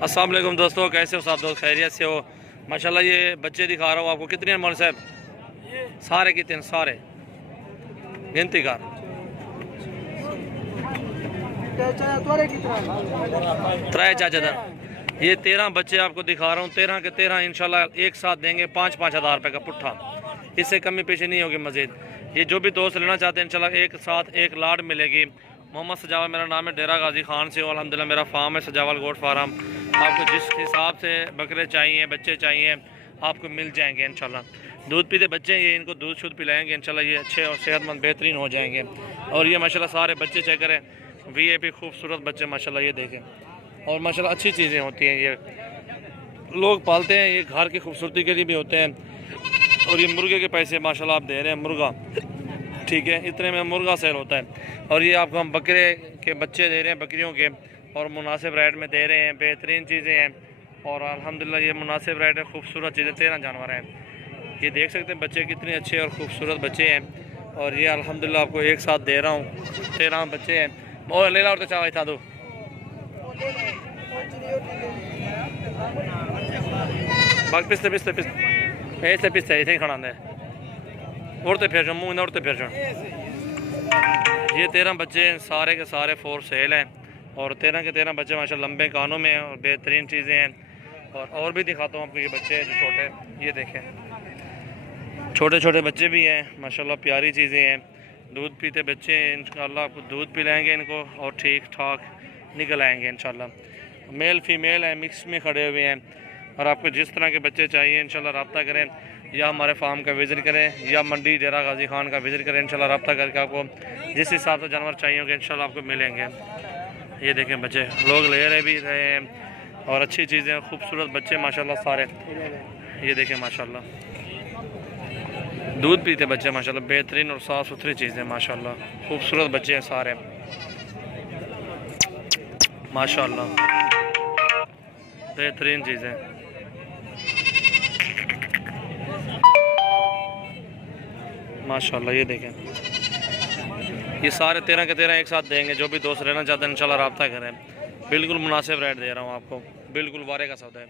अस्सलाम वालेकुम दोस्तों, कैसे हो सब दोस्त? खैरियत से हो? माशाल्लाह ये बच्चे दिखा रहा हूँ आपको। कितने हैं मौलवी साहब? सारे कितने हैं? सारे गिनती कर। त्रै चाचा। ये 13 बच्चे आपको दिखा रहा हूँ। 13 के 13 इंशाल्लाह एक साथ देंगे 5-5 हज़ार रुपये का पुट्ठा। इससे कमी पेशी नहीं होगी मज़ीद। ये जो भी दोस्त लेना चाहते हैं इंशाल्लाह एक साथ एक लाड मिलेगी। मोहम्मद सजावल मेरा नाम है, डेरा गाजी खान से। अल्हम्दुलिल्लाह मेरा फार्म है सजावल गोट फार्म। आपको जिस हिसाब से बकरे चाहिए, बच्चे चाहिए, आपको मिल जाएंगे इंशाल्लाह। दूध पीते बच्चे हैं ये, इनको दूध शुद्ध पिलाएंगे इंशाल्लाह। ये अच्छे और सेहतमंद बेहतरीन हो जाएंगे। और ये माशाल्लाह सारे बच्चे चेक करें, वीआईपी खूबसूरत बच्चे माशाल्लाह, ये देखें। और माशाल्लाह अच्छी चीज़ें होती हैं, ये लोग पालते हैं, ये घर की खूबसूरती के लिए भी होते हैं। और ये मुर्गे के पैसे माशाल्लाह आप दे रहे हैं, मुर्गा ठीक है, इतने में मुर्गा सेल होता है। और ये आपको हम बकरे के बच्चे दे रहे हैं, बकरियों के, और मुनासिब रेट में दे रहे हैं। बेहतरीन चीज़ें हैं और अल्हम्दुलिल्लाह ये मुनासिब रेट है। खूबसूरत चीज़ें, 13 जानवर हैं। ये देख सकते हैं बच्चे कितने अच्छे और ख़ूबसूरत बच्चे हैं। और ये अल्हम्दुलिल्लाह आपको एक साथ दे रहा हूँ। 13 बच्चे हैं। और ले ला और तो चावल था दो बाकी पिस्ते पिस्ते पिस्ते ऐसे पिस्ते ऐसे ही खड़ा है। उड़ते फिर जाओ, मुँह उड़ते फिर जाओ। ये 13 बच्चे सारे के सारे फोर सेल हैं। और 13 के 13 बच्चे माशाल्लाह लंबे कानों में हैं और बेहतरीन चीज़ें हैं। और भी दिखाता हूँ आपको। ये बच्चे हैं जो छोटे, ये देखें, छोटे छोटे बच्चे भी हैं माशाल्लाह, प्यारी चीज़ें हैं। दूध पीते बच्चे हैं इंशाल्लाह। आपको दूध पिलाएंगे इनको और ठीक ठाक निकल आएंगे इंशाल्लाह। मेल फीमेल है, मिक्स में खड़े हुए हैं। और आपको जिस तरह के बच्चे चाहिए इंशाल्लाह रब्ता करें, या हमारे फार्म का विज़िट करें या मंडी डेरा गाजी खान का विज़िट करें इंशाल्लाह। रब्ता करके आपको जिस हिसाब से जानवर चाहिए होंगे इंशाल्लाह आपको मिलेंगे। ये देखें बच्चे लोग ले रहे भी रहे हैं और अच्छी चीज़ें, खूबसूरत बच्चे माशाल्लाह सारे। ये देखें माशाल्लाह दूध पीते बच्चे माशाल्लाह, बेहतरीन और साफ़ सुथरी चीज़ें माशाल्लाह। खूबसूरत बच्चे हैं सारे माशाल्लाह, बेहतरीन चीज़ें माशाल्लाह। ये देखें, ये सारे 13 के 13 एक साथ देंगे। जो भी दोस्त लेना चाहते हैं इंशाल्लाह रब्ता करें। बिल्कुल मुनासिब रेट दे रहा हूँ आपको, बिल्कुल वारे का सौदा है।